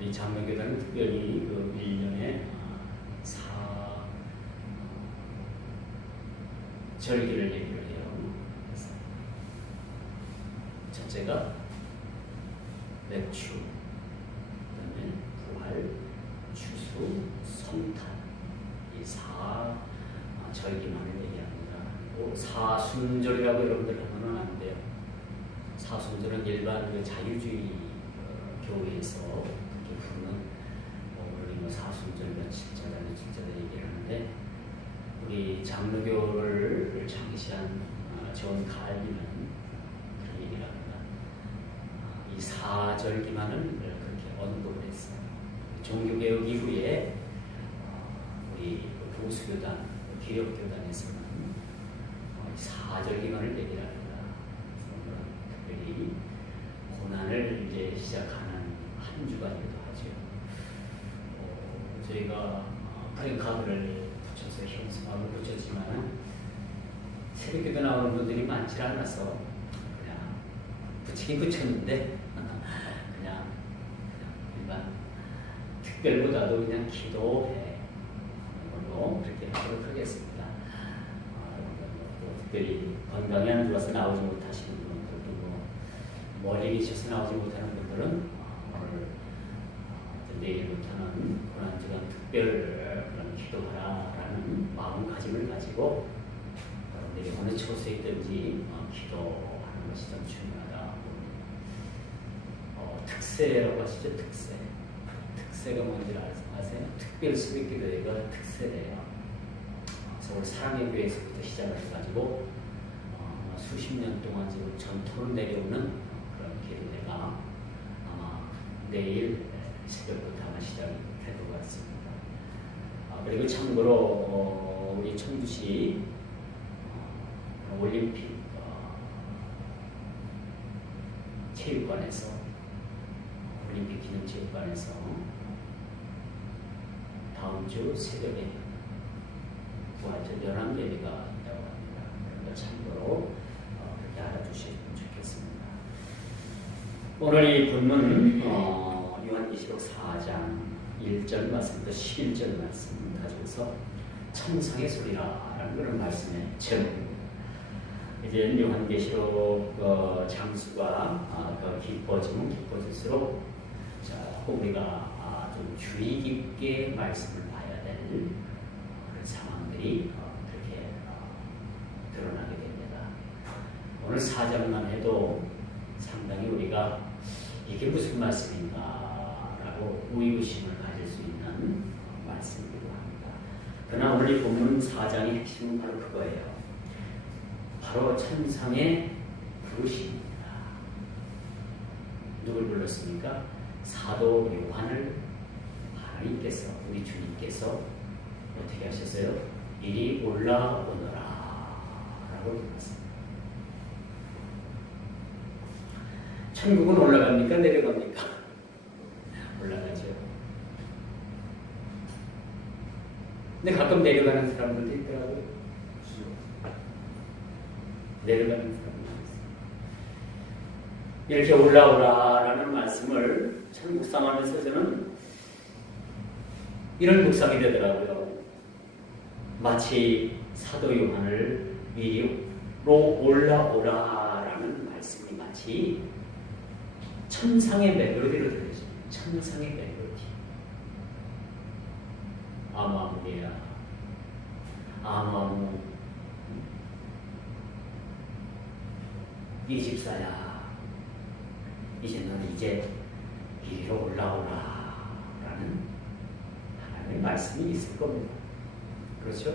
우리 장로교단은 특별히 그 1년에 절기를 얘기를 해요. 첫째가 맥추, 그다음에 부활, 추수, 성탄, 이 절기만을 얘기합니다. 또 사순절이라고 여러분들 하면 안 돼요. 사순절은 일반 그 자유주의 교회에서 그렇게 부르는 오늘 사순절 며칠자다 얘기를 하는데, 우리 장로교를 창시한 존 칼빈은 그런 얘기를 합니다. 이 사절기만을 그렇게 언급을 했어요. 종교개혁 이후에 우리 보수교단, 기독교단에서는 사절기만을 얘기를 합니다. 특별히 고난을 이제 시작하는 한 주간이기도 하죠. 저희가 프랭카드를 붙여서 현수막을 붙였지만 새벽기도 나오는 분들이 많지 않아서 그냥 붙이긴 붙였는데 그냥 일반 특별보다도 그냥 기도회 걸로 그렇게 하도록 하겠습니다. 특별히 건강이 안 좋아서 나오지 못하시는 분들도 멀리 계셔서 나오지 못하는 분들은 오늘 내일부터는 고난주간 특별 그런 기도하라라는 마음가짐을 가지고 여러분들이 어느 처소에 있든지 기도하는 것이 좀 중요하다. 특세라고 하시죠. 특세가 뭔지 아세요? 특별 수비기도회가 특세래요. 서울 사랑의 교회에서부터 시작을 해가지고 수십 년 동안 지금 전토로 내려오는 그런 기도회가 아마 내일 새벽부터 아마 시작이 될 것 같습니다. 그리고 참고로 우리 청주시 올림픽 체육관에서 올림픽 기념체육관에서 다음 주 새벽에 부활절 연합 예배가 있다고 합니다. 그러니까 참고로 그렇게 알아주시면 좋겠습니다. 오늘 이 본문 요한계시록 4장 1절 말씀부터 11절 말씀 가지고서 천상의 소리라라는 그런 말씀의 제목입니다. 이제 요한계시록 장수가 더 깊어지면 깊어질수록 우리가 좀 주의 깊게 말씀을 봐야 될 그런 상황들이 그렇게 드러나게 됩니다. 오늘 4장만 해도 상당히 우리가 이게 무슨 말씀인가 라고 의구심을 가질 수 있는 말씀이기도 합니다. 그러나 오늘 이 본문 4장의 핵심은 바로 그거예요. 바로 천상의 부르심입니다. 누굴 불렀습니까? 사도 요한을 하나님께서, 우리 주님께서 어떻게 하셨어요? 이리 올라오너라 라고 불렀습니다. 천국은 올라갑니까? 내려갑니까? 올라가죠. 근데 가끔 내려가는 사람들도 있더라고요. 내려가는 사람들도 있어요. 이렇게 올라오라라는 말씀을 참 묵상하면서 저는 이런 묵상이 되더라고요. 마치 사도 요한을 위로 올라오라라는 말씀이 마치 천상의 멜로디로 들려집니다. 천상의 멜로디. 아마무리야, 아마무, 이 집사야, 이제 너는 이제 이리로 올라오라 라는 하나님의 말씀이 있을 겁니다. 그렇죠?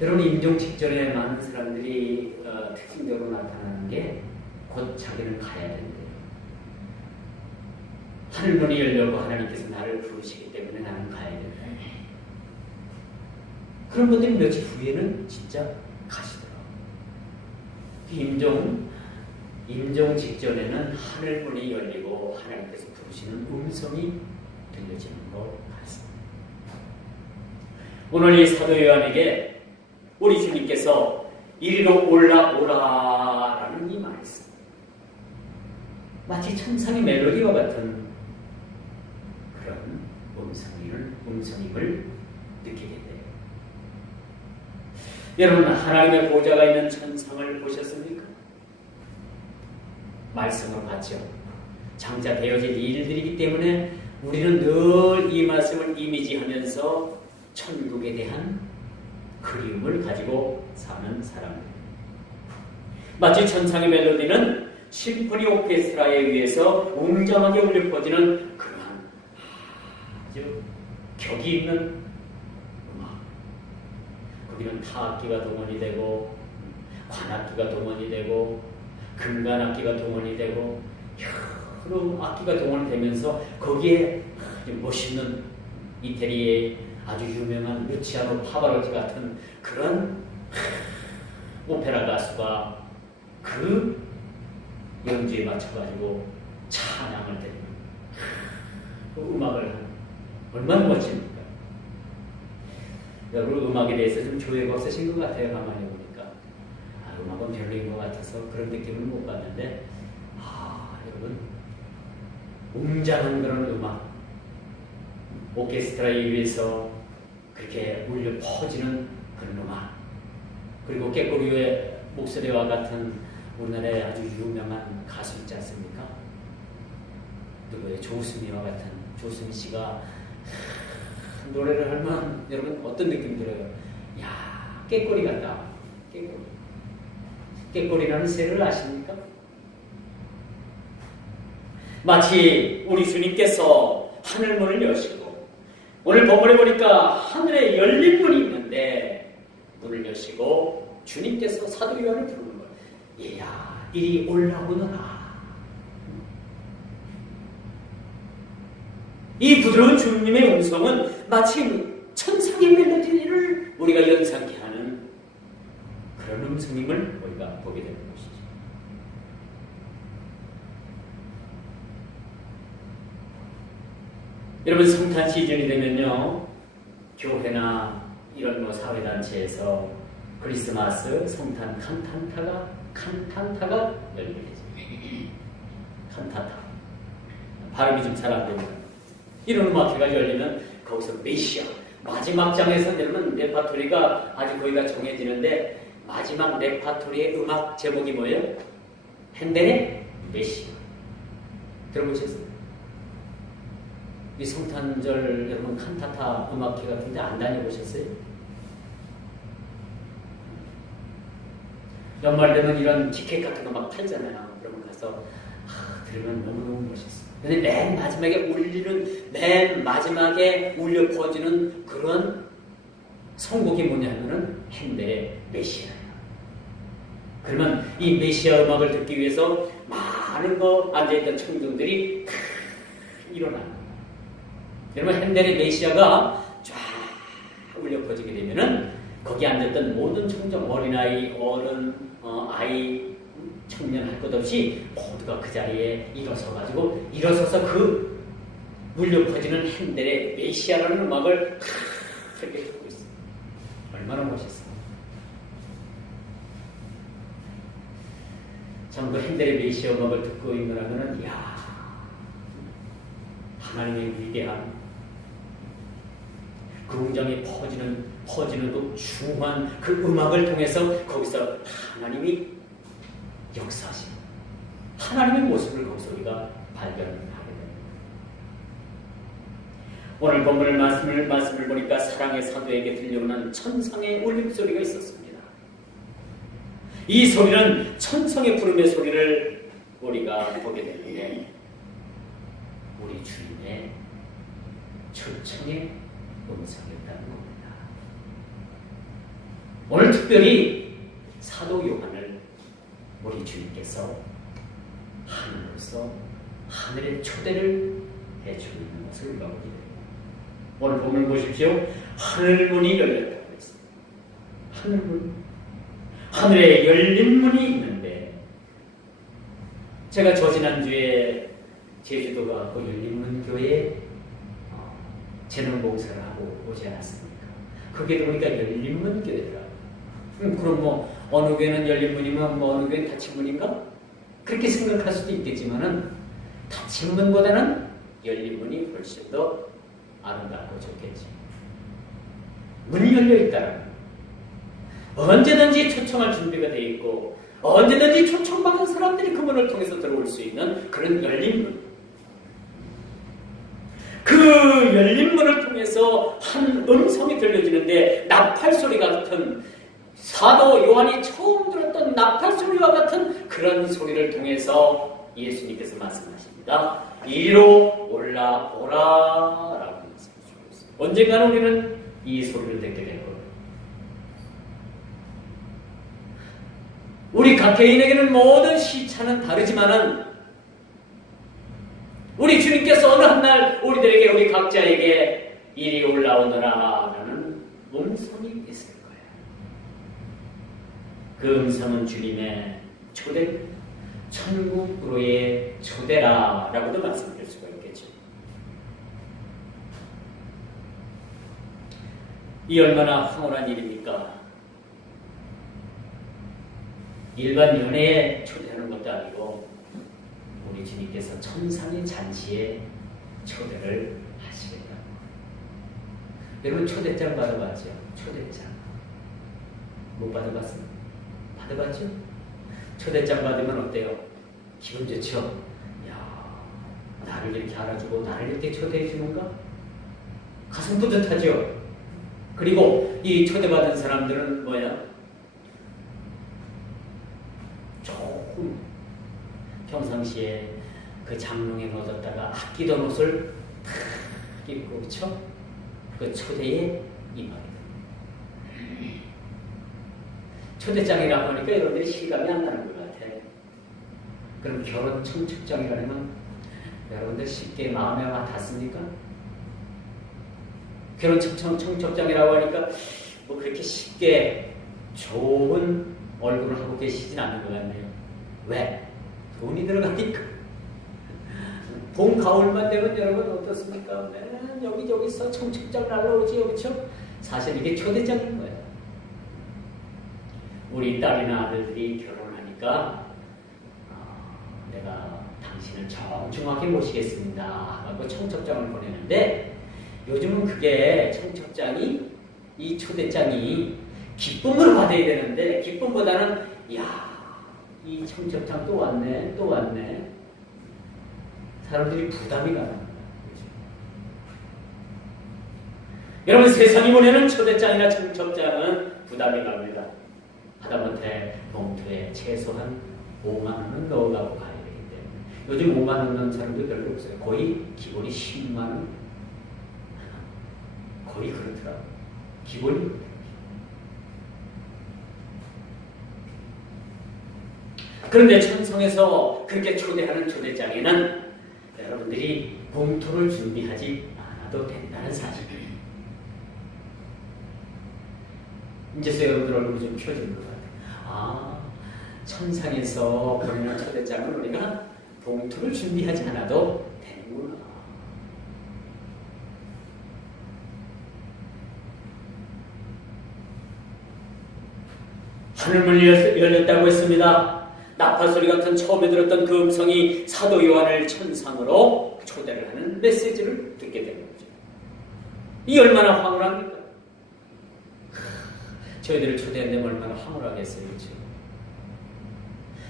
여러분, 임종 직전에 많은 사람들이 특징적으로 나타나는 게 곧 자기는 가야 된대요. 하늘문이 열려고 하나님께서 나를 부르시기 때문에 나는 가야 된다. 그런 분들이 며칠 후에는 진짜 가시더라고요. 임종 직전에는 하늘문이 열리고 하나님께서 부르시는 음성이 들려지는 것 같습니다. 오늘 이 사도 요한에게 우리 주님께서 이리로 올라오라라는 이 말씀, 마치 천상의 멜로디와 같은 음성임을 느끼게 돼요. 여러분, 하나님의 보좌가 있는 천상을 보셨습니까? 말씀으로 봤죠. 장자 되어질 일들이기 때문에 우리는 늘 이 말씀을 이미지하면서 천국에 대한 그리움을 가지고 사는 사람들. 마치 천상의 멜로디는 심포니 오케스트라에 의해서 웅장하게 울려 퍼지는 그러한 아주 격이 있는 음악. 거기는 타악기가 동원이 되고 관악기가 동원이 되고 금관악기가 동원이 되고 여러 악기가 동원이 되면서 거기에 아주 멋있는 이태리의 아주 유명한 루치아노 파바로티 같은 그런 오페라 가수가 그 연주에 맞춰가지고 찬양을 드리는 그 음악을 하는 얼마나 멋집니까? 여러분, 음악에 대해서 좀 조예가 없으신 것 같아요. 가만히 보니까 음악은 별로인 것 같아서 그런 느낌을 못 받는데, 여러분, 웅장한 그런 음악, 오케스트라에 의해서 그렇게 울려 퍼지는 그런 음악, 그리고 깨꼬리의 목소리와 같은 우리나라의 아주 유명한 가수 있지 않습니까? 누구의 조수미와 같은 조수미 씨가 노래를 하면 여러분 어떤 느낌 들어요? 야, 깨꼬리 같다. 깨꼬리. 깨꼬리라는 새를 아십니까? 마치 우리 주님께서 하늘문을 여시고, 오늘 본문에 보니까 하늘에 열린 문이 있는데 문을 여시고 주님께서 사도 요한을 부르는 거예요. 얘야, 이리 올라오너라. 이 부드러운 주님의 음성은 마치 천상의 멜로디를 우리가 연상케 하는 그런 음성임을 우리가 보게 되는 것이죠. 여러분, 성탄 시즌이 되면요, 교회나 이런 사회단체에서 크리스마스 성탄 칸탄타가 열리게 되죠. 칸타타. 발음이 좀 잘 안 됩니다. 이런 음악회가 열리면 거기서 메시아, 마지막 장에서 여러분 레파토리가 아주 거기가 정해지는데, 마지막 레파토리의 음악 제목이 뭐예요? 핸델의 메시아. 들어보셨어요? 이 성탄절 여러분 칸타타 음악회 같은데 안 다녀보셨어요? 연말 되면 이런 티켓 같은 거 막 팔잖아요. 그러면 가서 들으면 너무너무 멋있어요. 근데 맨 마지막에 맨 마지막에 울려 퍼지는 그런 선곡이 뭐냐면은 핸델의 메시아예요. 그러면 이 메시아 음악을 듣기 위해서 많은 앉아있던 청중들이 일어나요. 여러분, 핸델의 메시아가 쫙 울려 퍼지게 되면은 거기 앉았던 모든 청중, 어린아이, 어른, 아이, 청년 할 것 없이 모두가 그 자리에 일어서서 그 울려 퍼지는 핸델의 메시아라는 음악을 그렇게 듣고 있어요. 얼마나 멋있어요. 참, 그 핸델의 메시아 음악을 듣고 있느라면은, 이야, 하나님의 위대한 그 웅장히 퍼지는 그 중한 그 음악을 통해서 거기서 하나님이 역사하시는 하나님의 모습을 거기서 우리가 발견하게 됩니다. 오늘 본문의 말씀을 보니까 사랑의 사도에게 들려오는 천상의 울림소리가 있었습니다. 이 소리는 천성의 부름의 소리를 우리가 보게 되는데, 우리 주님의 초청의 음성이었다는 겁니다. 오늘 특별히 사도 요한을 우리 주님께서 하늘로서 하늘의 초대를 해주는 것을 우리가 보게 됩니다. 오늘 본문 보십시오. 하늘문이 열렸다고 했습니다. 하늘문. 하늘에 열린 문이 있는데, 제가 지난주에 제주도 가고 열린문 교회에 재능봉사를 하고 오지 않았습니까? 그게 보니까 열린문 교회더라고요. 그럼 뭐 어느 교회는 열린문이면 어느 교회는 닫힌문인가? 그렇게 생각할 수도 있겠지만은 닫힌문보다는 열린문이 훨씬 더 아름답고 좋겠죠. 문이 열려 있다는 언제든지 초청할 준비가 되어 있고 언제든지 초청받은 사람들이 그 문을 통해서 들어올 수 있는 그런 열린 문. 그 열린 문을 통해서 한 음성이 들려지는데 나팔 소리 같은 사도 요한이 처음 들었던 나팔 소리와 같은 그런 소리를 통해서 예수님께서 말씀하십니다. 이리로 올라오라 라고 말씀하시고 있습니다. 언젠가는 우리는 이 소리를 듣게 될 겁니다. 우리 각 개인에게는 모든 시차는 다르지만은 우리 주님께서 어느 한 날 우리들에게 우리 각자에게 이리 올라오너라 라는 음성이 있을 거예요. 그 음성은 주님의 초대, 천국으로의 초대라 라고도 말씀드릴 수가 있겠죠. 이 얼마나 황홀한 일입니까? 일반 연애에 초대하는 것도 아니고 우리 주님께서 천상의 잔치에 초대를 하시겠다. 여러분 초대장 받아봤죠? 초대장 못 받아봤어요? 받아봤죠? 초대장 받으면 어때요? 기분 좋죠? 야, 나를 이렇게 알아주고 나를 이렇게 초대해 주는가? 가슴 뿌듯하죠? 그리고 이 초대받은 사람들은 뭐야? 조금 평상시에 그 장롱에 넣어뒀다가 아끼던 옷을 탁 입고 그쵸? 그 초대에 임하게 됩니다. 초대장이라고 하니까 여러분들이 실감이 안 나는 것 같아. 그럼 결혼 청첩장이라면 여러분들 쉽게 마음에 와 닿습니까? 결혼 청첩장이라고 하니까 뭐 그렇게 쉽게 좋은 얼굴을 하고 계시진 않는 것 같네요. 왜? 돈이 들어가니까. 봄, 가을만 되면 여러분 어떻습니까? 여기저기서 청첩장 날라오지요, 그렇죠? 사실 이게 초대장인 거예요. 우리 딸이나 아들들이 결혼하니까 내가 당신을 정중하게 모시겠습니다 하고 청첩장을 보내는데 요즘은 그게 청첩장이 이 초대장이 기쁨으로 받아야 되는데 기쁨보다는 야, 이 청첩장 또 왔네 또 왔네 사람들이 부담이 가는 거예요. 여러분 세상이 보내는 초대장이나 청첩장은 부담이 갑니다. 하다못해 봉투에 최소한 5만 원은 넣어가고 가야 되기 때문에 요즘 5만 원 넣는 사람도 별로 없어요. 거의 기본이 10만 원 거의 그렇더라고요. 기본이 그런데 천성에서 그렇게 초대하는 초대장에는 여러분들이 봉투를 준비하지 않아도 된다는 사실이에요. 이제서 여러분들 얼굴이 좀 펴지는 것 같아요. 아, 천상에서 보내는 초대장을 우리가 봉투를 준비하지 않아도 되는구나. 하늘문이 열렸다고 했습니다. 나팔소리 같은 처음에 들었던 그 음성이 사도 요한을 천상으로 초대를 하는 메시지를 듣게 된 거죠. 이 얼마나 황홀합니까? 저희들을 초대했는데 얼마나 황홀하겠어요. 그렇죠?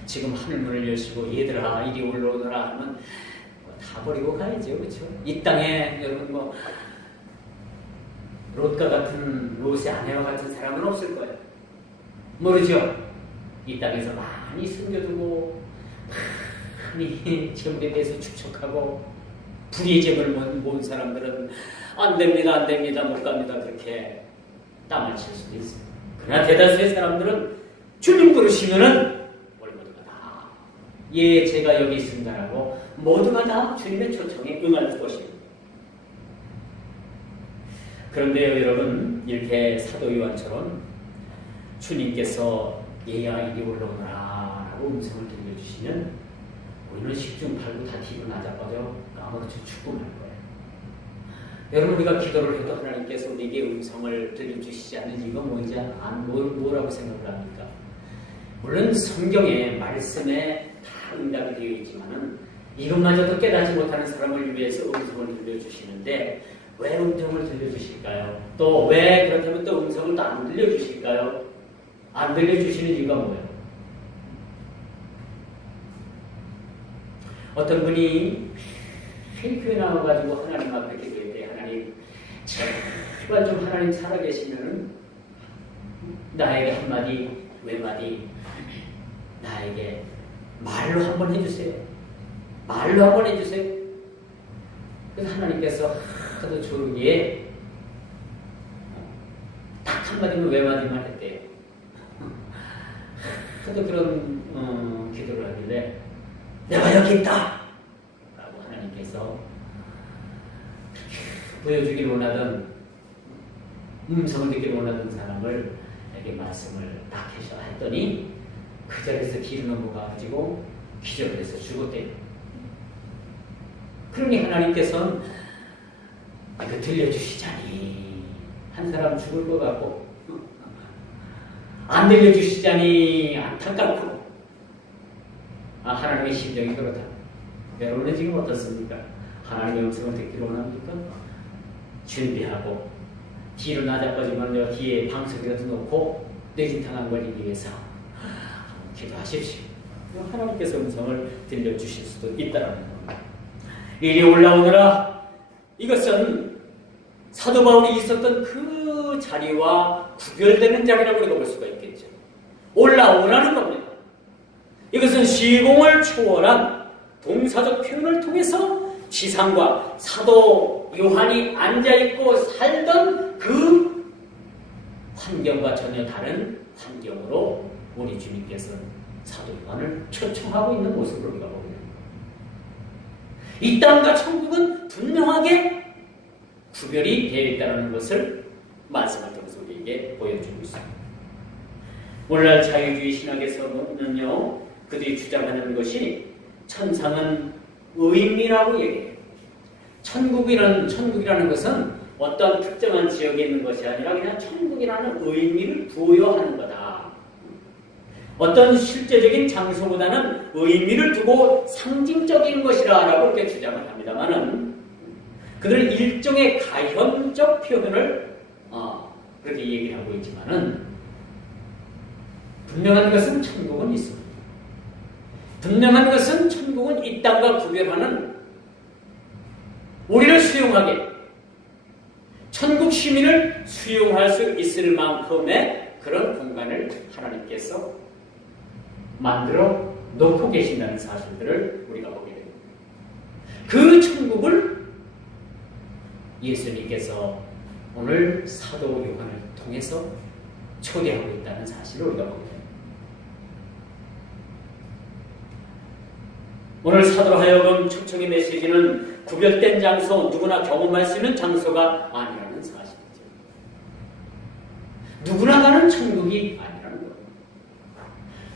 지금 하늘문을 여시고 얘들아 이리 올라오너라 하면 다 버리고 가야죠. 그렇죠? 이 땅에 여러분 롯과 같은 롯의 아내와 같은 사람은 없을 거예요. 모르죠? 이 땅에서 많이 숨겨두고 많이 재물에 대해서 축적하고 불의의 재물을 모은 사람들은 안 됩니다 못 갑니다 그렇게 땀을 칠 수도 있어요. 그러나 대다수의 사람들은 주님 부르시면은 우리 모두가 다 예 제가 여기 있습니다라고 모두가 다 주님의 초청에 응할 것입니다. 그런데요 여러분 이렇게 사도 요한처럼 주님께서 얘야 이리 올라오너라 라고 음성을 들려주시면 우리는 10중 8구 다 뒤로 나자빠져 아무렇지 죽고만 거예요. 여러분 우리가 기도를 해도 하나님께서 우리에게 음성을 들려주시지 않는 이유가 뭔지 뭐라고 생각을 합니까? 물론 성경에 말씀에 다 응답이 되어 있지만은 이것마저도 깨닫지 못하는 사람을 위해서 음성을 들려주시는데 왜 음성을 들려주실까요? 또 왜 그렇다면 또 음성을 또 안 들려주실까요? 안 들려주시는 이유가 뭐예요? 어떤 분이 교회 나와가지고 하나님 앞에 기도할 때 하나님 제발 좀 하나님 살아계시면 나에게 한마디 외마디 나에게 말로 한번 해주세요. 말로 한번 해주세요. 그래서 하나님께서 하도 조르기에 딱 한마디면 외마디만 했대요. 하도 그런 기도를 하길래 내가 여기 있다! 라고 하나님께서 보여주길 원하던 음성을 듣길 원하던 사람을 에게 말씀을 딱 해서 했더니 그 자리에서 기름 넘어가가지고 기절을 해서 죽었대요. 그러니 하나님께서는 그 들려주시자니 한 사람 죽을 것 같고 안 들려주시자니 안타깝고 하나님의 심정이 그렇다. 여러분은 지금 어떻습니까? 하나님의 음성을 듣기를 원합니까? 준비하고 뒤로 나자빠지면 뒤에 방석이라도 놓고 뇌진탕한 걸리기 위해서 기도하십시오. 하나님께서 음성을 들려주실 수도 있다는 겁니다. 이리 올라오너라. 이것은 사도 바울이 있었던 그 자리와 구별되는 자리라고 우리가 볼 수가 있겠죠. 올라오라는 겁니다. 이것은 시공을 초월한 동사적 표현을 통해서 지상과 사도 요한이 앉아있고 살던 그 환경과 전혀 다른 환경으로 우리 주님께서는 사도 요한을 초청하고 있는 모습을 우리가 보게 됩니다. 이 땅과 천국은 분명하게 구별이 되어 있다는 것을 말씀을 통해서 우리에게 보여주고 있습니다. 오늘날 자유주의 신학에서는요, 그들이 주장하는 것이 천상은 의미라고 얘기해요. 천국이라는 것은 어떤 특정한 지역에 있는 것이 아니라 그냥 천국이라는 의미를 부여하는 거다. 어떤 실제적인 장소보다는 의미를 두고 상징적인 것이라고 이렇게 주장을 합니다만은 그들은 일종의 가현적 표현을 그렇게 얘기를 하고 있지만은 분명한 것은 천국은 있습니다. 분명한 것은 천국은 이 땅과 구별하는 우리를 수용하게 천국 시민을 수용할 수 있을 만큼의 그런 공간을 하나님께서 만들어 놓고 계신다는 사실들을 우리가 보게 됩니다. 그 천국을 예수님께서 오늘 사도 요한을 통해서 초대하고 있다는 사실을 우리가 보게 됩니다. 오늘 사도로 하여금 초청의 메시지는 구별된 장소, 누구나 경험할 수 있는 장소가 아니라는 사실이죠. 누구나 가는 천국이 아니라는 겁니다.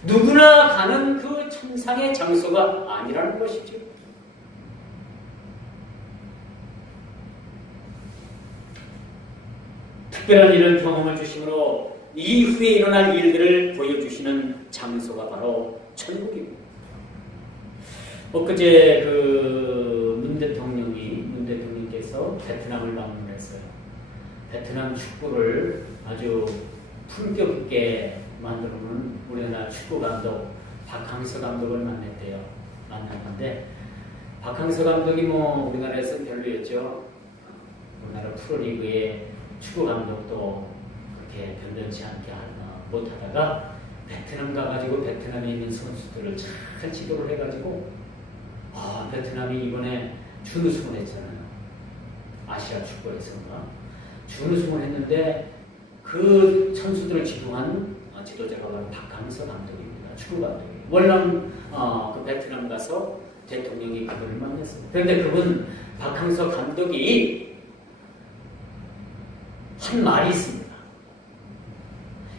누구나 가는 그 천상의 장소가 아니라는 것이죠. 특별한 이런 경험을 주심으로 이후에 일어날 일들을 보여주시는 장소가 바로 천국입니다. 엊그제 문 대통령께서 베트남을 방문했어요. 베트남 축구를 아주 품격 있게 만들어놓은 우리나라 축구 감독 박항서 감독을 만났는데 박항서 감독이 우리나라에서 별로였죠. 우리나라 프로리그의 축구 감독도 그렇게 변변치 않게 못하다가 베트남 가가지고 베트남에 있는 선수들을 잘 지도를 해가지고 베트남이 이번에 준우승을 했잖아요. 아시아 축구에서인가 준우승을 했는데 그 선수들을 지도한 지도자가 바로 박항서 감독입니다. 축구 감독이. 월남 그 베트남 가서 대통령이 그분을 만났습니다. 그런데 그분 박항서 감독이 한 말이 있습니다.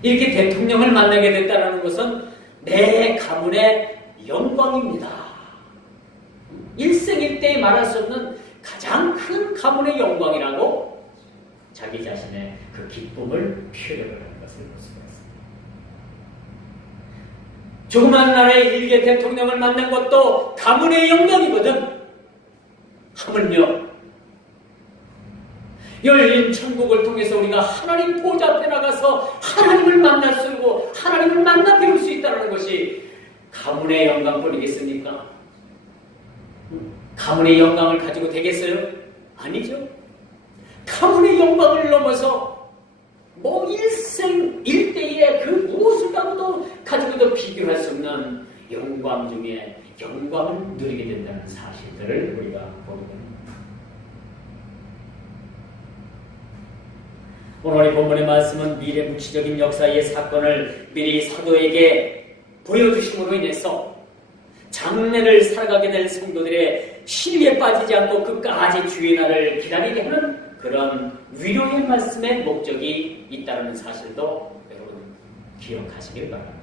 이렇게 대통령을 만나게 됐다는 것은 내 가문의 영광입니다. 일생일대에 말할 수 없는 가장 큰 가문의 영광이라고 자기 자신의 그 기쁨을 표현을 하는 것을 볼 수가 있습니다. 조그만 나라의 일개 대통령을 만난 것도 가문의 영광이거든. 하물며 열린 천국을 통해서 우리가 하나님 보좌 앞에 나가서 하나님을 만날 수 있고 하나님을 만나 배울 수 있다는 것이 가문의 영광뿐이겠습니까? 가문의 영광을 가지고 되겠어요? 아니죠. 가문의 영광을 넘어서 뭐 일생 일대의 그 무엇을까지도 가지고도 비교할 수 없는 영광 중에 영광을 누리게 된다는 사실들을 우리가 보게 됩니다. 오늘 이 본문의 말씀은 미래 묵시적인 역사의 사건을 미리 사도에게 보여주심으로 인해서 장래를 살아가게 될 성도들의 시리에 빠지지 않고 끝까지 주의 날을 기다리게 하는 그런 위로의 말씀의 목적이 있다는 사실도 여러분 기억하시길 바랍니다.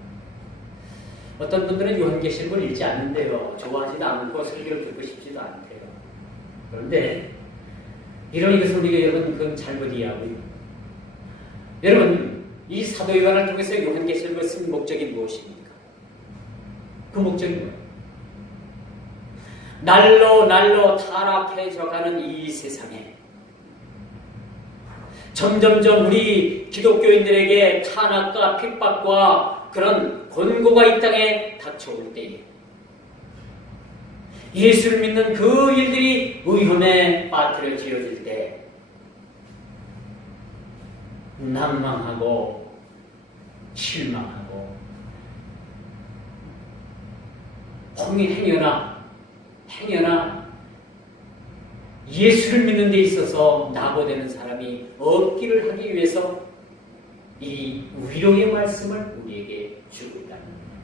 어떤 분들은 요한계시록을 읽지 않는데요. 좋아하지도 않고 설교를 듣고 싶지도 않대요. 그런데 이런 것을 우리가 여러분 그건 잘못 이해하고요. 여러분 이 사도 요한을 통해서 요한계시록을 쓴 목적이 무엇입니까? 그 목적이 뭐예요? 날로 타락해져가는 이 세상에 점점점 우리 기독교인들에게 탄압과 핍박과 그런 권고가 이 땅에 닥쳐올 때에 예수를 믿는 그 일들이 위험에 빠뜨려지어질 때 낭망하고 실망하고 행여나 예수를 믿는 데 있어서 낙오되는 사람이 없기를 하기 위해서 이 위로의 말씀을 우리에게 주고 있다는 겁니다.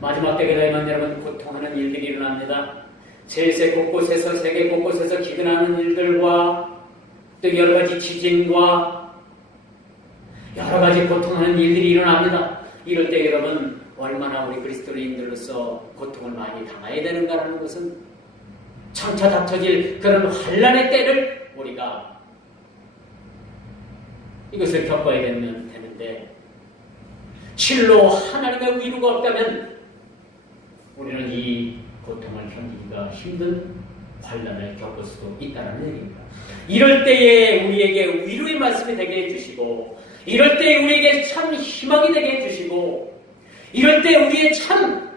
마지막 때가 여러분 고통하는 일들이 일어납니다. 세계 곳곳에서 기근하는 일들과 또 여러 가지 지진과 여러 가지 고통하는 일들이 일어납니다. 이럴 때 여러분 얼마나 우리 그리스도인들로서 고통을 많이 당해야 되는가라는 것은 장차 닥쳐질 그런 환난의 때를 우리가 이것을 겪어야 되는데 실로 하나님의 위로가 없다면 우리는 이 고통을 견디기가 힘든 환난을 겪을 수도 있다는 얘기입니다. 이럴 때에 우리에게 위로의 말씀이 되게 해주시고 이럴 때에 우리에게 참 희망이 되게 해주시고 이럴 때 우리의 참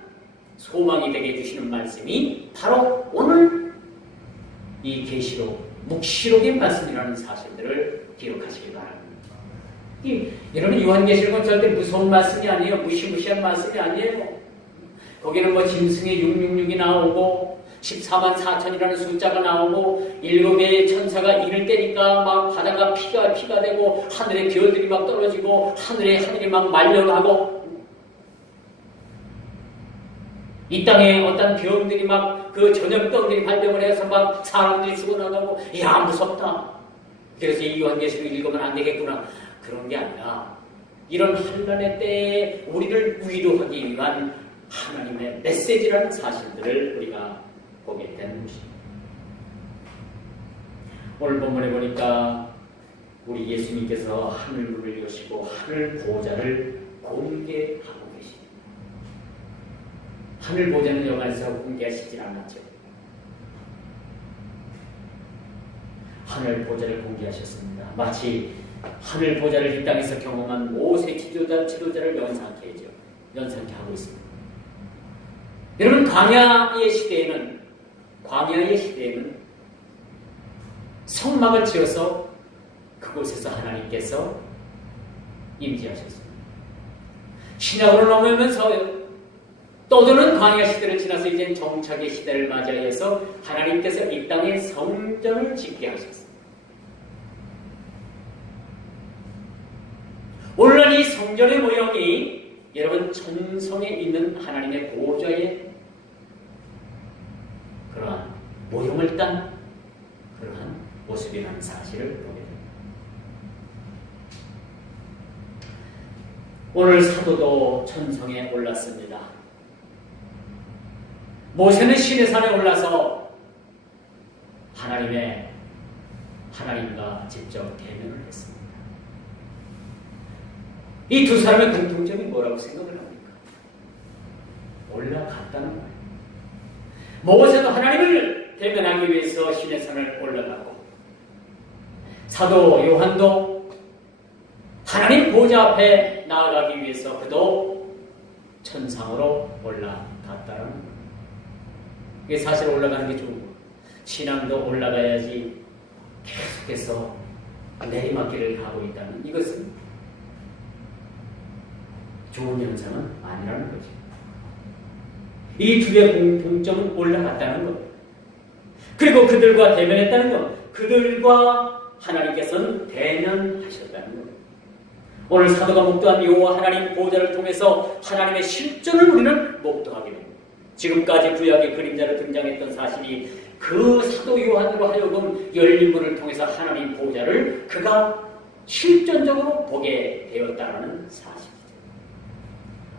소망이 되게 해주시는 말씀이 바로 오늘 이 계시록, 묵시록의 말씀이라는 사실들을 기록하시기 바랍니다. 여러분 요한계시록은 절대 무서운 말씀이 아니에요. 무시무시한 말씀이 아니에요. 거기는 뭐 짐승의 666이 나오고 14만 4천이라는 숫자가 나오고 7개의 천사가 이를 때니까 막 바다가 피가 되고 하늘의 별들이 막 떨어지고 하늘이 막 말려가고 이 땅에 어떤 병들이 막 그 전염병들이 발병을 해서 막 사람들이 죽어나가고 야 무섭다. 그래서 이 요한계시록 읽으면 안 되겠구나. 그런 게 아니라 이런 환난의 때에 우리를 위로하기 위한 하나님의 메시지라는 사실들을 우리가 보게 되는 것입니다. 오늘 본문에 보니까 우리 예수님께서 하늘문을 여시고 하늘 보좌를 공개하고 계십니다. 하늘 보좌는 여기서 공개하시질 않았죠. 하늘 보좌를 공개하셨습니다. 마치 하늘 보좌를 이 땅에서 경험한 모세 지도자를 연상케 하고 있습니다. 여러분 광야의 시대에는 성막을 지어서 그곳에서 하나님께서 임재하셨습니다. 신약으로 넘어오면서 떠도는 광야 시대를 지나서 이제 정착의 시대를 맞이해서 하나님께서 이 땅에 성전을 짓게 하셨습니다. 오늘날 이 성전의 모형이 여러분 천성에 있는 하나님의 보좌의 그러한 모형을 딴 그러한 모습이라는 사실을 보게 됩니다. 오늘 사도도 천성에 올랐습니다. 모세는 시내산에 올라서 하나님과 직접 대면을 했습니다. 이 두 사람의 공통점이 뭐라고 생각을 합니까? 올라갔다는 거예요. 모세도 하나님을 대면하기 위해서 시내산을 올라가고 사도 요한도 하나님 보좌 앞에 나아가기 위해서 그도 천상으로 올라갔다는 거예요. 이게 사실 올라가는 게 좋은 거예요. 신앙도 올라가야지 계속해서 내리막길을 가고 있다는 이것은 좋은 현상은 아니라는 거죠. 이 둘의 공통점은 올라갔다는 것. 그리고 그들과 대면했다는 것. 그들과 하나님께서는 대면하셨다는 것. 오늘 사도가 목도한 여호와 하나님 보좌를 통해서 하나님의 실존을 우리는 목도하게 됩니다. 지금까지 구약의 그림자로 등장했던 사실이 그 사도 요한으로 하여금 열린 문을 통해서 하나님 보좌를 그가 실존적으로 보게 되었다는 사실이죠.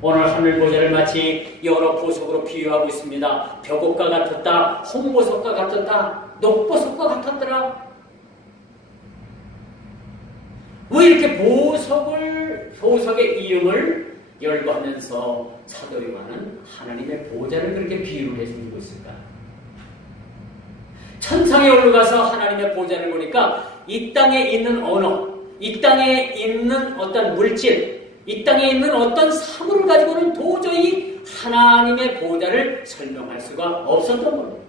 오늘 하늘 보좌를 마치 여러 보석으로 비유하고 있습니다. 벽옥과 같았다, 홍보석과 같았다, 녹보석과 같았더라. 왜 이렇게 보석의 이름을 열거하면서 사도 요한은 하나님의 보좌를 그렇게 비유를 해주고 있을까? 천상에 올라가서 하나님의 보좌를 보니까 이 땅에 있는 언어, 이 땅에 있는 어떤 물질, 이 땅에 있는 어떤 사물을 가지고는 도저히 하나님의 보좌를 설명할 수가 없었던 겁니다.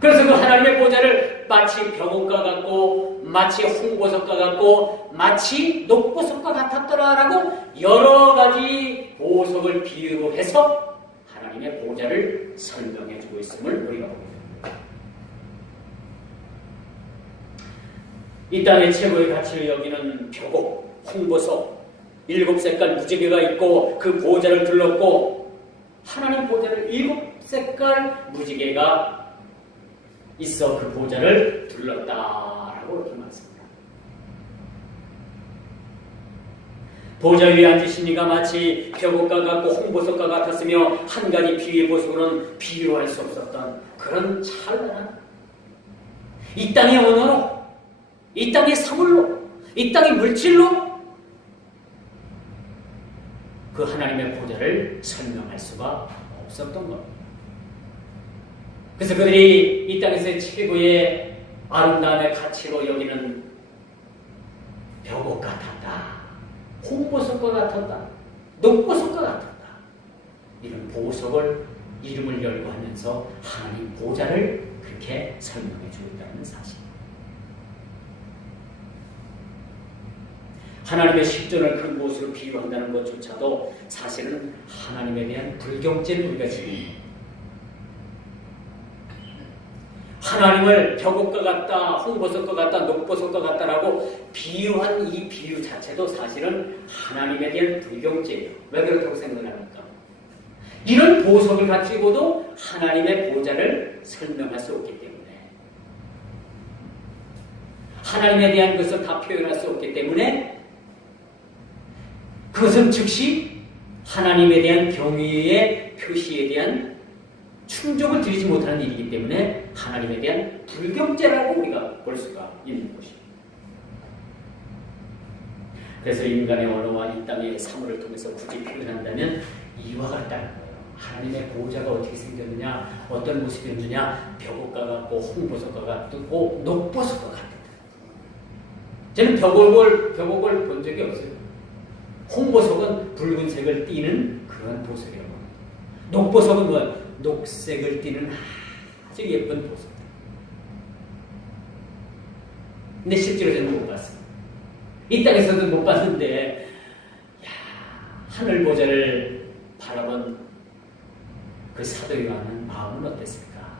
그래서 그 하나님의 보좌를 마치 벽옥과 같고 마치 홍보석과 같고 마치 녹보석과 같았더라라고 여러 가지 보석을 비유로 해서 하나님의 보좌를 설명해 주고 있음을 우리가 봅니다. 이 땅의 최고의 가치를 여기는 벽옥, 홍보석, 7색깔 무지개가 있고 그 보좌를 둘렀고 하나님 보좌를 7색깔 무지개가 있어 그 보좌를 둘렀다라고 이렇게 말씀합니다. 보좌 위에 앉으신 이가 마치 벽옥과 같고 홍보석과 같았으며 한 가지 비유의 보석으로는 비유할 수 없었던 그런 찬란한 이 땅의 언어로, 이 땅의 사물로, 이 땅의 물질로 그 하나님의 보좌를 설명할 수가 없었던 겁니다. 그래서 그들이 이 땅에서의 최고의 아름다움의 가치로 여기는 벽옥 같았다, 홍보석과 같았다, 녹보석과 같았다. 이런 보석을 이름을 열고 하면서 하나님 보좌를 그렇게 설명해 주고 있다는 사실. 하나님의 실존을 큰 곳으로 비유한다는 것조차도 사실은 하나님에 대한 불경죄를 우리가 지금 하나님을 벽옥과 같다, 홍보석과 같다, 녹보석과 같다라고 비유한 이 비유 자체도 사실은 하나님에 대한 불경죄예요. 왜 그렇다고 생각합니까? 이런 보석을 가지고도 하나님의 보좌를 설명할 수 없기 때문에 하나님에 대한 것을 다 표현할 수 없기 때문에 그것은 즉시 하나님에 대한 경외의 표시에 대한 충족을 드리지 못하는 일이기 때문에 하나님에 대한 불경죄라고 우리가 볼 수가 있는 것입니다. 그래서 인간의 언어와 이 땅의 사물을 통해서 굳이 표현한다면 이와 같다는 거예요. 하나님의 보좌가 어떻게 생겼느냐, 어떤 모습이었느냐, 벽옥과 같고 홍보석과 같고 녹보석과 같다. 저는 벽옥을 본 적이 없어요. 홍보석은 붉은색을 띠는 그런 보석이라고 합니다. 녹보석은 뭐예요? 녹색을 띠는 아주 예쁜 보석. 근데 실제로 저는 못 봤어요. 이 땅에서도 못 봤는데, 하늘 보좌를 바라본 그 사도 요한은 마음은 어땠을까?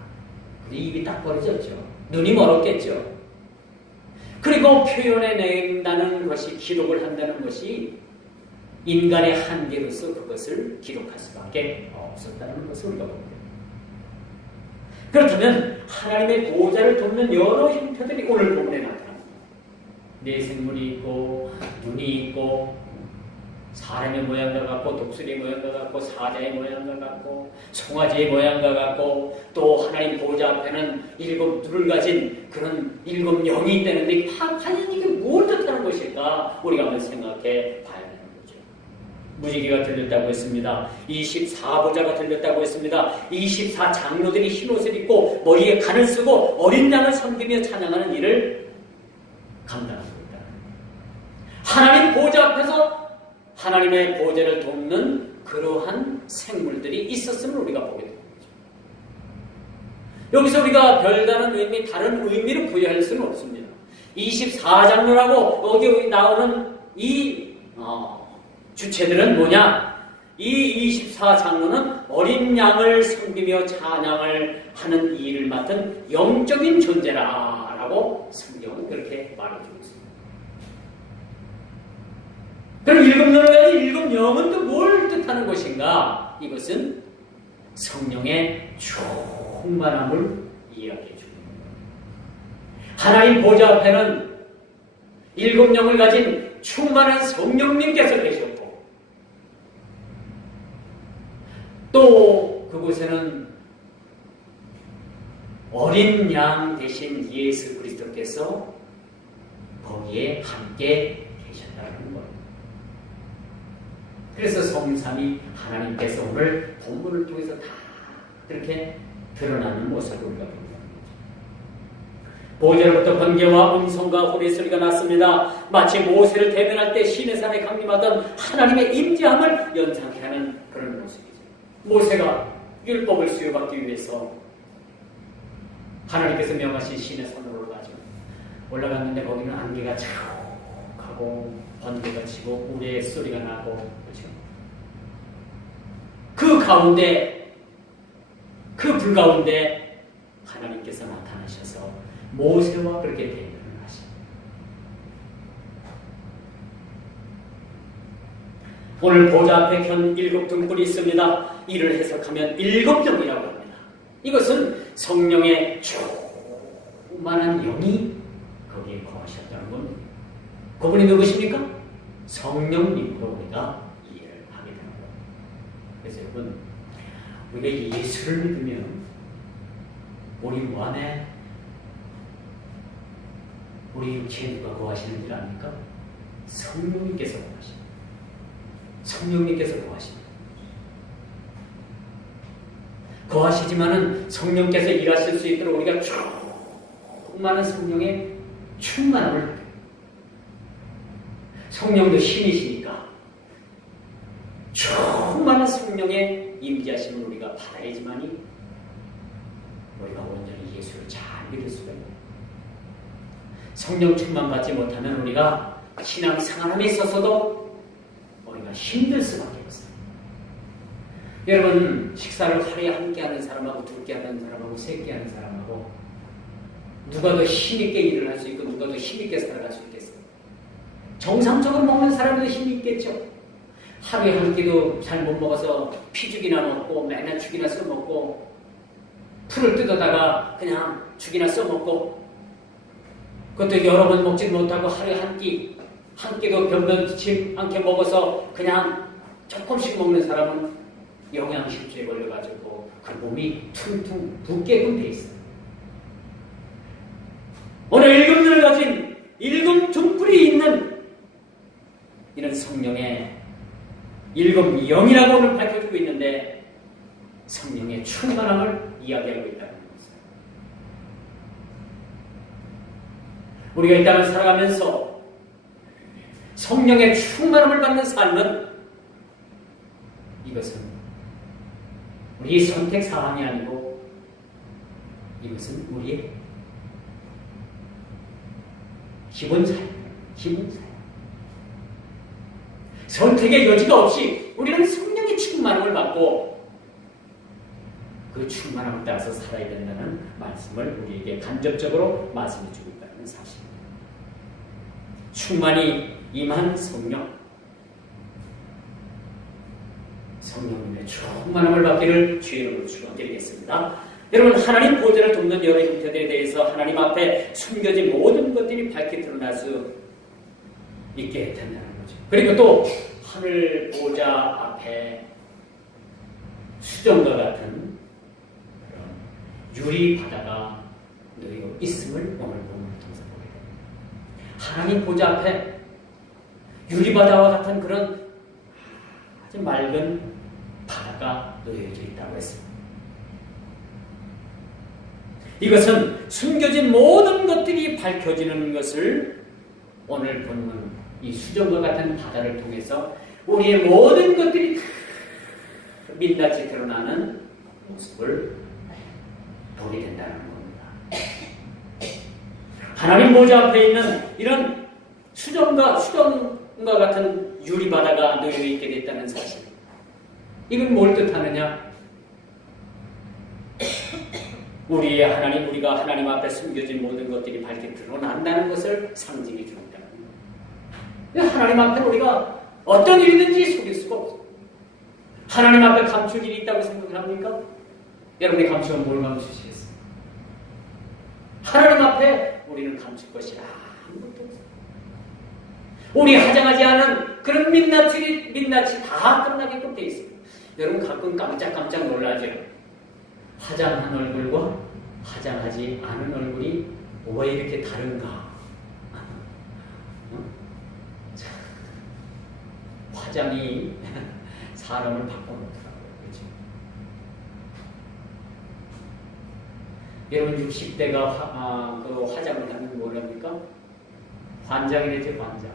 입이 딱 벌어졌죠. 눈이 멀었겠죠. 그리고 표현해낸다는 것이, 기록을 한다는 것이 인간의 한계로서 그것을 기록할 수밖에 없었다는 것을 우리가 봅니다. 그렇다면 하나님의 보좌를 돕는 여러 형태들이 오늘 본문에 나타납니다. 내생물이 있고 눈이 있고 사람의 모양과 같고 독수리의 모양과 같고 사자의 모양과 같고 송아지의 모양과 같고 또 하나님 보좌 앞에는 7 눈을 가진 그런 7 영이 있다는데 과연 이게 뭘 뜻하는 것일까? 우리가 한번 생각해 봐야 됩니다. 무지개가 들렸다고 했습니다. 24보좌가 들렸다고 했습니다. 24장로들이 흰옷을 입고 머리에 간을 쓰고 어린 양을 섬기며 찬양하는 일을 감당하고 있다. 하나님 보좌 앞에서 하나님의 보좌를 돕는 그러한 생물들이 있었음을 우리가 보게 됩니다. 여기서 우리가 별다른 의미, 다른 의미를 부여할 수는 없습니다. 24장로라고 여기 나오는 이 주체들은 뭐냐? 이 24장로는 어린 양을 섬기며 찬양을 하는 일을 맡은 영적인 존재라라고 성경은 그렇게 말해주고 있습니다. 그럼 일곱 영은 또 뭘 뜻하는 것인가? 이것은 성령의 충만함을 이야기해 줍니다. 하나님 보좌 앞에는 일곱 영을 가진 충만한 성령님께서 계셨고, 또 그곳에는 어린 양 대신 예수 그리스도께서 거기에 함께 계셨다는 것. 그래서 성삼위 하나님께서 오늘 본문을 통해서 다 그렇게 드러나는 모습을 우리가 봅니다. 보좌로부터 번개와 음성과 호리소리가 났습니다. 마치 모세를 대면할 때 시내산에 강림하던 하나님의 임재함을 연상케 하는 그런 모습이죠. 모세가 율법을 수여받기 위해서 하나님께서 명하신 시내산으로 올라갔는데 거기는 안개가 차곡하고 번개가 치고 우레의 소리가 나고, 그렇죠? 그 가운데, 그 불 가운데 하나님께서 나타나셔서 모세와 그렇게 대면을 하십니다. 오늘 보좌 앞에 현 7 등불이 있습니다. 이를 해석하면 7영이라고 합니다. 이것은 성령의 충만한 영이 거기에 거하셨다는 겁니다. 그분이 누구십니까? 성령님으로 우리가 이해를 하게 되는 겁니다. 그래서 여러분, 우리가 예수를 믿으면 우리 뭐 안에 우리 육체에 누가 거하시는 줄 압니까? 성령님께서 거하십니다. 성령님께서 거하십니다. 거하시지만은 성령께서 일하실 수 있도록 우리가 충만한 성령의 충만함을 받게. 성령도 신이시니까 충만한 성령의 임재하심을 우리가 받아야지만이 우리가 온전히 예수를 잘 믿을 수가 있는. 성령 충만 받지 못하면 우리가 신앙생활 안에 있어서도 우리가 힘들 수밖에 없어요. 여러분, 식사를 하루에 한 끼 하는 사람하고 2끼 하는 사람하고 3끼 하는 사람하고 누가 더 힘있게 일을 할 수 있고 누가 더 힘있게 살아갈 수 있겠어요? 정상적으로 먹는 사람이 더 힘이 있겠죠. 하루에 한 끼도 잘 못 먹어서 피죽이나 먹고 맨날 죽이나 써먹고 풀을 뜯어다가 그냥 죽이나 써먹고, 그것도 여러 번 먹지 못하고 하루에 한 끼도 변변치 않게 먹어서 그냥 조금씩 먹는 사람은 영양실조에 걸려가지고 그 몸이 퉁퉁 붓게끔 돼 있어요. 오늘 7눈을 가진 7 등불이 있는 이런 성령의 7영이라고 오늘 밝혀주고 있는데, 성령의 충만함을 이야기하고 있다는 것입니다. 우리가 이 땅을 살아가면서 성령의 충만함을 받는 삶은, 이것은 우리의 선택 사항이 아니고 이것은 우리의 기본사입니다. 기본사예요. 선택의 여지가 없이 우리는 성령의 충만함을 받고 그 충만함을 따라서 살아야 된다는 말씀을 우리에게 간접적으로 말씀해 주고 있다는 사실입니다. 충만히 임한 성령님의 충만함을 받기를 주의 이름으로 축원드리겠습니다. 여러분, 하나님 보좌를 돕는 여러 형태들에 대해서 하나님 앞에 숨겨진 모든 것들이 밝게 드러날 수 있게 된다는 거죠. 그리고 또 하늘 보좌 앞에 수정과 같은 그런 유리 바다가 놓여 있음을 오늘 본문을 통해서 보게 됩니다. 하나님 보좌 앞에 유리 바다와 같은 그런 아주 맑은 바다가 놓여져 있다고 했습니다. 이것은 숨겨진 모든 것들이 밝혀지는 것을 오늘 본문 이 수정과 같은 바다를 통해서 우리의 모든 것들이 다 민낯이 드러나는 모습을 보게 된다는 겁니다. 하나님 보좌 앞에 있는 이런 수정과 같은 유리바다가 놓여있게 됐다는 사실, 이건 뭘 뜻하느냐? 우리가 하나님 앞에 숨겨진 모든 것들이 밝게 드러난다는 것을 상징해 줍니다. 하나님 앞에 우리가 어떤 일이든지 속일 수가 없어요. 하나님 앞에 감출 일이 있다고 생각을 합니까? 여러분이 감추면 뭘 감추시겠어요? 하나님 앞에 우리는 감출 것이 아무것도 없어요. 우리 화장하지 않은 그런 민낯이 다 드러나게끔 되어 있습니다. 여러분 가끔 깜짝깜짝 놀라죠. 화장한 얼굴과 화장하지 않은 얼굴이 왜 이렇게 다른가? 화장이 사람을 바꿔놓더라고요. 그렇죠? 여러분 60대가 그 화장을 하면 뭐랍니까? 환장이랬죠, 환장.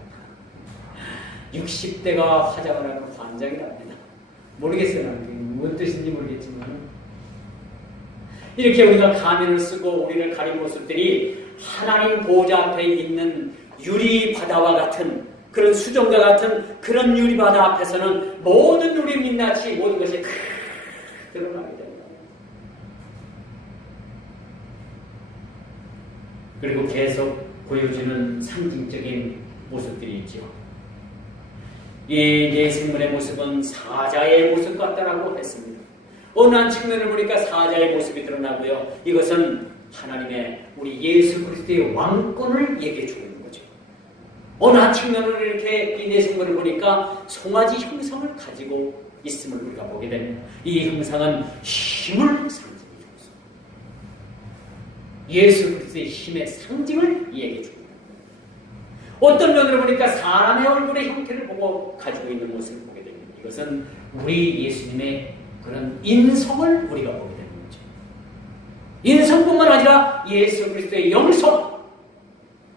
60대가 화장을 하면 환장이랍니다. 모르겠어요. 무슨 뜻인지 모르겠지만 이렇게 우리가 가면을 쓰고 우리를 가린 모습들이 하나님 보좌 앞에 있는 유리 바다와 같은 그런 수정과 같은 그런 유리 바다 앞에서는 모든 우리 민낯이 모든 것이 드러나게 됩니다. 그리고 계속 보여주는 상징적인 모습들이 있죠. 이 예수님의 모습은 사자의 모습 같다라고 했습니다. 어느 한 측면을 보니까 사자의 모습이 드러나고요. 이것은 하나님의 우리 예수 그리스도의 왕권을 얘기해 주고 있는 거죠. 어느 한 측면으로 이렇게 이 내생물을 보니까 송아지 형상을 가지고 있음을 우리가 보게 됩니다. 이 형상은 힘을 상징해 주고 있습니다. 예수 그리스도의 힘의 상징을 얘기해 주고 있습니다. 어떤 면으로 보니까 사람의 얼굴의 형태를 보고 가지고 있는 모습을 보게 됩니다. 이것은 우리 예수님의 그런 인성을 우리가 보게 되는 거죠. 인성뿐만 아니라 예수 그리스도의 영성,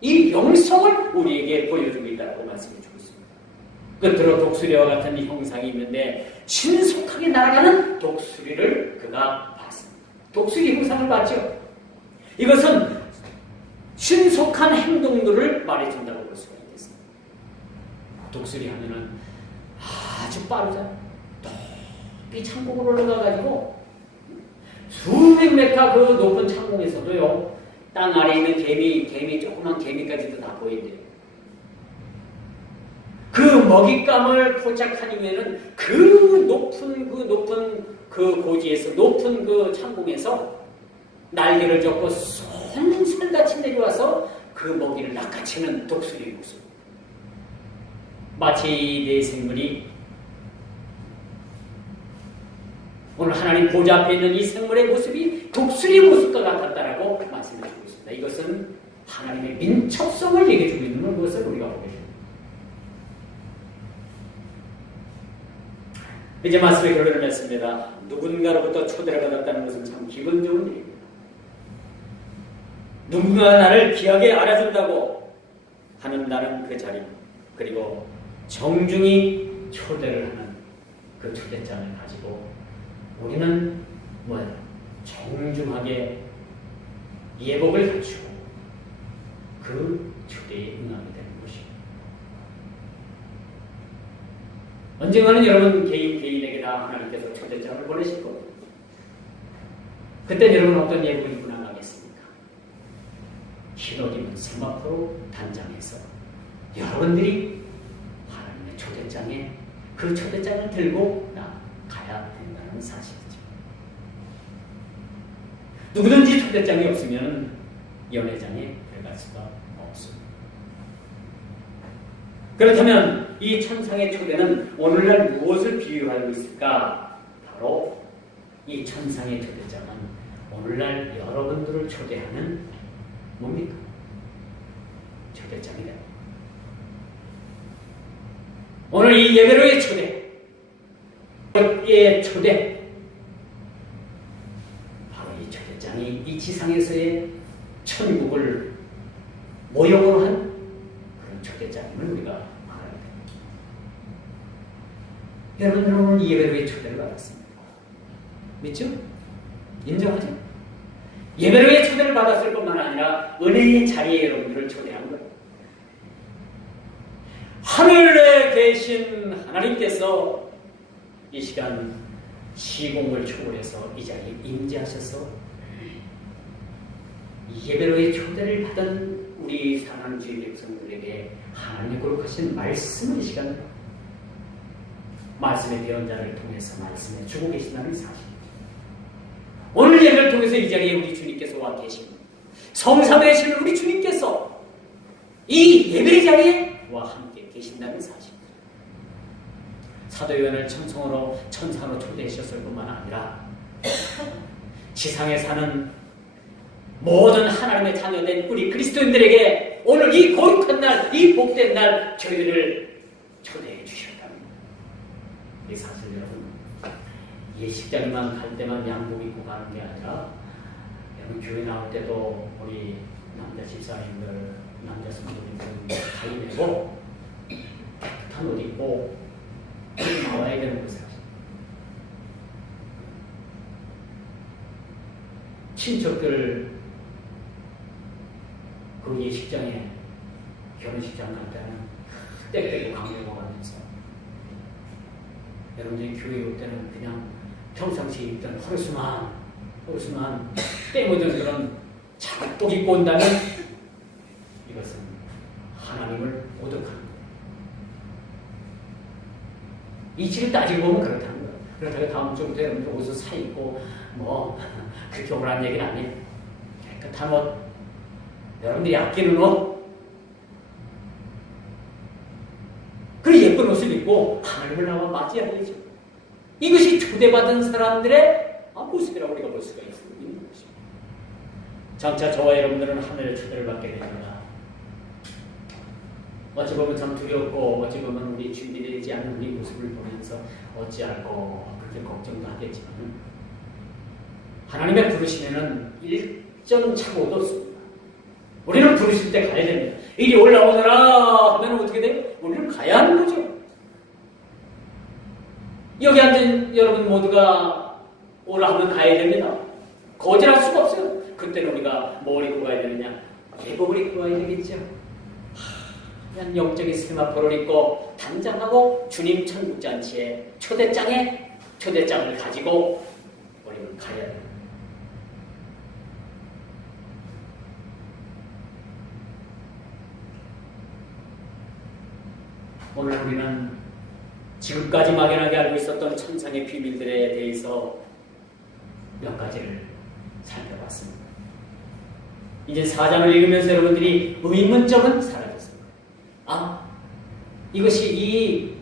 이 영성을 우리에게 보여주고 있다고 말씀해 주고 있습니다. 끝으로 독수리와 같은 이 형상이 있는데 신속하게 날아가는 독수리를 그가 봤습니다. 독수리 형상을 봤죠. 이것은 신속한 행동들을 말해준다고 볼 수가 있겠습니다. 독수리 하면은 아주 빠르잖아요. 높이 창공으로 올라가가지고 수백 메타 그 높은 창공에서도요, 땅 아래에 있는 개미, 조그만 개미까지도 다 보인대요. 그 먹잇감을 포착한 이후에는 그 높은 그 고지에서, 높은 그 창공에서 날개를 접고 솔솔같이 내려와서 그 먹이를 낚아채는 독수리의 모습. 마치 내 생물이 오늘 하나님 보좌 앞에 있는 이 생물의 모습이 독수리의 모습과 같았다라고 말씀해 주고 있습니다. 이것은 하나님의 민첩성을 얘기해 주고 있는 것을 우리가 보게 됩니다. 이제 말씀의 결론을 맺습니다. 누군가로부터 초대를 받았다는 것은 참 기분 좋은 일입니다. 누군가 나를 귀하게 알아준다고 하는 나는 그 자리, 그리고 정중히 초대를 하는 그 초대장을 가지고 우리는 정중하게 예복을 갖추고 그 초대에 응하게 되는 것입니다. 언젠가는 여러분 개인에게 다 하나님께서 초대장을 보내실 겁니다. 그때 여러분 어떤 예복을 입고 나가겠습니까? 흰옷 입은 세마포로 단장해서 여러분들이 하나님의 초대장에 그 초대장을 들고 가야 된다는 사실이죠. 누구든지 초대장이 없으면 연회장에 들어갈 수가 없습니다. 그렇다면 이 천상의 초대는 오늘날 무엇을 비유하고 있을까? 바로 이 천상의 초대장은 오늘날 여러분들을 초대하는 뭡니까? 초대장이다. 오늘 이 예배로의 초대, 바로 이 초대장이 이 지상에서의 천국을 모형으로 한 그런 초대. 초대장임을 우리가 알아야 됩니다. 여러분들은 오늘 예배로의 초대를 받았습니다. 믿죠? 인정하죠? 예배로의 초대를 받았을 뿐만 아니라 은혜의 자리에 여러분들을 초대한 거예요. 하늘에 계신 하나님께서 이 시간 시공을 초월해서 이 자리에 임재하셔서 예배로의 초대를 받은 우리 사랑하는 주의 백성들에게 하나님의 거룩하신 말씀을 이 시간 말씀의 대언자를 통해서 말씀해 주고 계신다는 사실입니다. 오늘 예배를 통해서 이 자리에 우리 주님께서 와 계십니다. 성삼위이신 우리 주님께서 이 예배 자리에 와 함께 계신다는 사실입니다. 사도 요한을 천상으로 초대하셨을 뿐만 아니라 지상에 사는 모든 하나님의 자녀된 우리 그리스도인들에게 오늘 이 거룩한 날, 이 복된 날 저희들을 초대해 주셨답니다. 이 사실 여러분 예식장에만 갈 때만 양복 입고 가는 게 아니라 여러분 교회 나올 때도 우리 남자 집사님들, 남자 성도님들 가위 내고 깨끗한 옷 입고 나와야 되는 것을 친척들 그 예식장에 결혼식장 갈 때는 떼빼고 강요가 가면서 여러분들이 교회 올 때는 그냥 평상시에 입던 허르스만 때 묻은 그런 작복 입고 온다면 이것은 하나님을 모독하는 거예요. 이치를 따지고 보면 그렇다는 거예요. 그렇다고 다음 주부터 여러분들 옷을 사 입고 뭐 그렇게 오라는 얘기는 아니에요. 깨끗한 옷, 여러분들이 아끼는 옷, 그 예쁜 옷을 입고 하나님을 나와 맞이해야죠. 이것이 초대받은 사람들의 모습이라고 우리가 볼 수가 있는 것입니다. 장차 저와 여러분들은 하늘의 초대를 받게 됩니다. 어찌 보면 참 두렵고 어찌 보면 우리 준비되지 않은 우리 모습을 보면서 어찌할꼬 그렇게 걱정도 하겠지만 하나님의 부르시면은 일정 착오도 없습니다. 우리는 부르실 때 가야 됩니다. 이리 올라오너라 하면 어떻게 돼요? 우리는 가야 하는 거죠. 여기 앉은 여러분 모두가 오라 하면 가야 됩니다. 거절할 수가 없어요. 그때는 우리가 뭘 입고 가야 되느냐? 예복을 입고 가야 되겠죠. 그냥 영적인 세마포를 입고 단장하고 주님 천국잔치에 초대장을 가지고 우리는 가야 돼요. 오늘 우리는 지금까지 막연하게 알고 있었던 천상의 비밀들에 대해서 몇 가지를 살펴봤습니다. 이제 4장을 읽으면서 여러분들이 의문점은 사라졌습니다. 이것이 이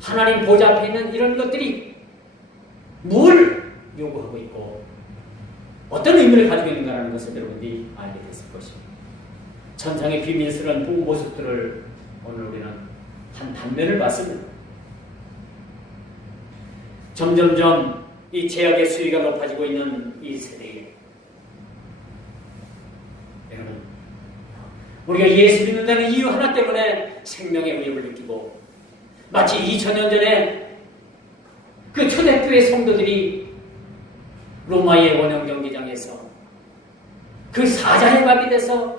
하나님 보좌 앞에 있는 이런 것들이 뭘 요구하고 있고 어떤 의미를 가지고 있는가라는 것을 여러분들이 알게 됐을 것입니다. 천상의 비밀스러운 모습들을 오늘 우리는 한 단면을 봤습니다. 점점점 이 죄악의 수위가 높아지고 있는 이 세대에 여러분 우리가 예수 믿는다는 이유 하나 때문에 생명의 위협을 느끼고 마치 2000년 전에 그 초대교회 성도들이 로마의 원형 경기장에서 그 사자의 밥이 돼서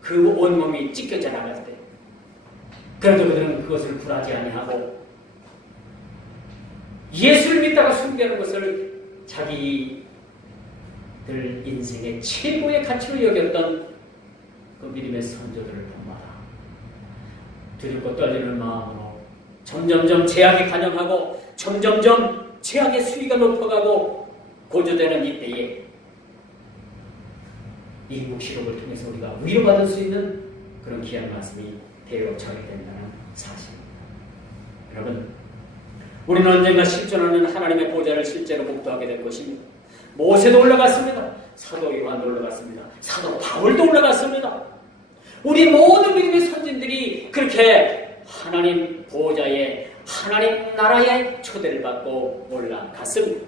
그 온몸이 찢겨져 나갈 때 그래도 그들은 그것을 굴하지 아니하고 예수를 믿다가 숭배하는 것을 자기들 인생의 최고의 가치로 여겼던 그 믿음의 선조들을 본마다 두렵고 떨리는 마음으로 점점점 죄악이 간영하고 점점점 죄악의 수위가 높아가고 고조되는 이때에 이 묵시록을 통해서 우리가 위로받을 수 있는 그런 귀한 말씀이 되어 전해된다는 사실입니다. 여러분 우리는 언젠가 실존하는 하나님의 보좌를 실제로 목도하게 될 것입니다. 모세도 올라갔습니다. 사도 요한도 올라갔습니다. 사도 바울도 올라갔습니다. 우리 모든 믿음의 선진들이 그렇게 하나님 보좌에 하나님 나라의 초대를 받고 올라갔습니다.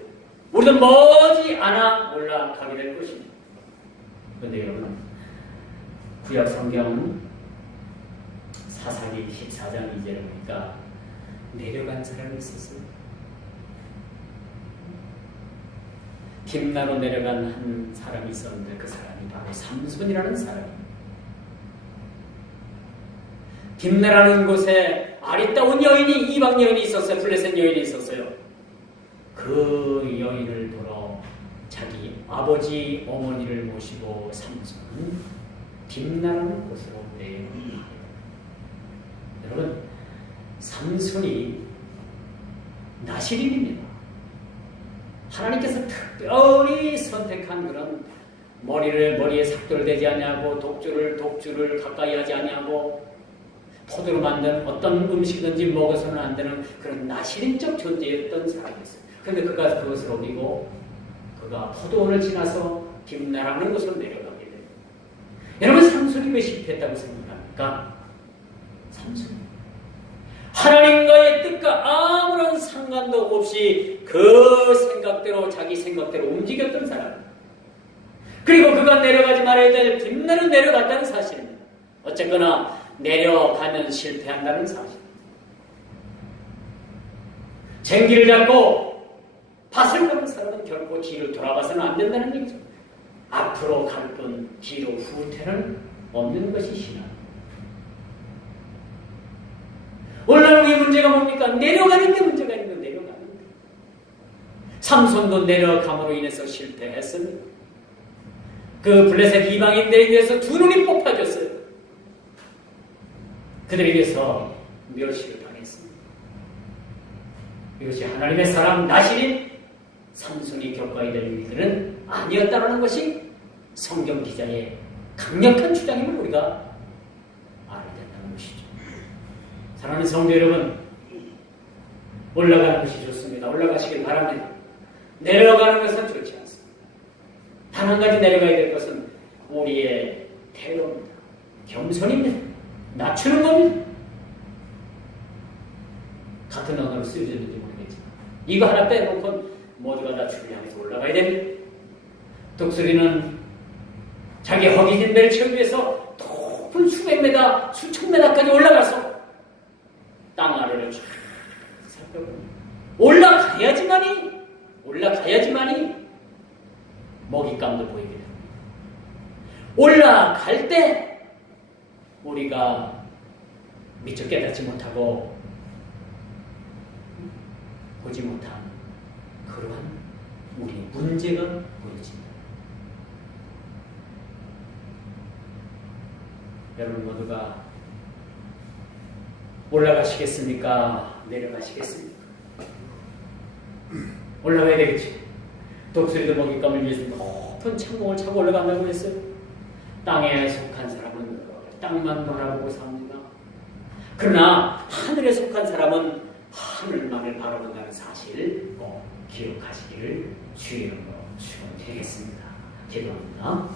우리도 머지 않아 올라가게 될 것입니다. 그런데 여러분 구약 성경 사사기 14장 2절에 보니까 내려간 사람이 있었어요. 딥나로 내려간 한 사람이 있었는데 그 사람이 바로 삼손이라는 사람입니다. 딥나라는 곳에 아리따운 여인이, 이방 여인이 있었어요. 블레셋 여인이 있었어요. 그 여인을 보러 자기 아버지 어머니를 모시고 삼손은 딥나라는 곳으로 내려갑니다. 여러분, 삼손이 나시린입니다. 하나님께서 특별히 선택한 그런 머리에 삭도를 대지 아니하고 독주를 가까이 하지 아니하고 포도로 만든 어떤 음식이든지 먹어서는 안 되는 그런 나시린적 존재였던 사람이었어요. 그런데 그가 그것을 어기고 그가 포도원을 지나서 딥나라는 곳으로 내려가게 돼요. 여러분, 삼손이 왜 실패했다고 생각합니까? 삼손 하나님과의 뜻과 아무런 상관도 없이 그 생각대로, 자기 생각대로 움직였던 사람. 그리고 그가 내려가지 말아야 될 딥나로 내려갔다는 사실입니다. 어쨌거나 내려가면 실패한다는 사실. 쟁기를 잡고 밭을 가는 사람은 결코 뒤를 돌아봐서는 안 된다는 얘기죠. 앞으로 갈 뿐 뒤로 후퇴는 없는 것이 신앙. 오늘 우리 문제가 뭡니까? 내려가는 데 문제가 있는 거, 내려가는 데. 삼손도 내려감으로 인해서 실패했습니다. 그 블레셋 이방인들에 의해서 두 눈이 뽑혀졌어요. 그들에게서 멸시를 당했습니다. 이것이 하나님의 사람 나시린 삼손이 겪어야 될 일들은 아니었다는 것이 성경 기자의 강력한 주장임을 우리가 알아야 된다는 것이죠. 사랑하는 성도 여러분, 올라가는 것이 좋습니다. 올라가시길 바랍니다. 내려가는 것은 좋지 않습니다. 단 한 가지 내려가야 될 것은 우리의 태도입니다. 겸손입니다. 낮추는 겁니다. 같은 언어로 쓰여졌는지 모르겠지만 이거 하나 빼놓고 모두가 다 주를 향해서 올라가야 됩니다. 독수리는 자기 허기진 배를 채우기 위해서 높은 수백 메다, 수천 메다까지 올라가서 땅 아래를 쫙 살펴봅니다. 올라가야지만이 먹잇감도 보이게 됩니다. 올라갈 때 우리가 미처 깨닫지 못하고 보지 못한 그러한 우리의 문제가 보여집니다. 여러분 모두가 올라가시겠습니까? 내려가시겠습니까? 올라가야 되겠지. 독수리도 먹잇감을 위해서 높은 창공을 차고 올라간다고 했어요. 땅에 속한 사람은 땅만 바라보고 삽니다. 그러나 하늘에 속한 사람은 하늘만을 바라본다는 사실을 꼭 기억하시기를 주의 이름으로 축원드리겠습니다. 기도합니다.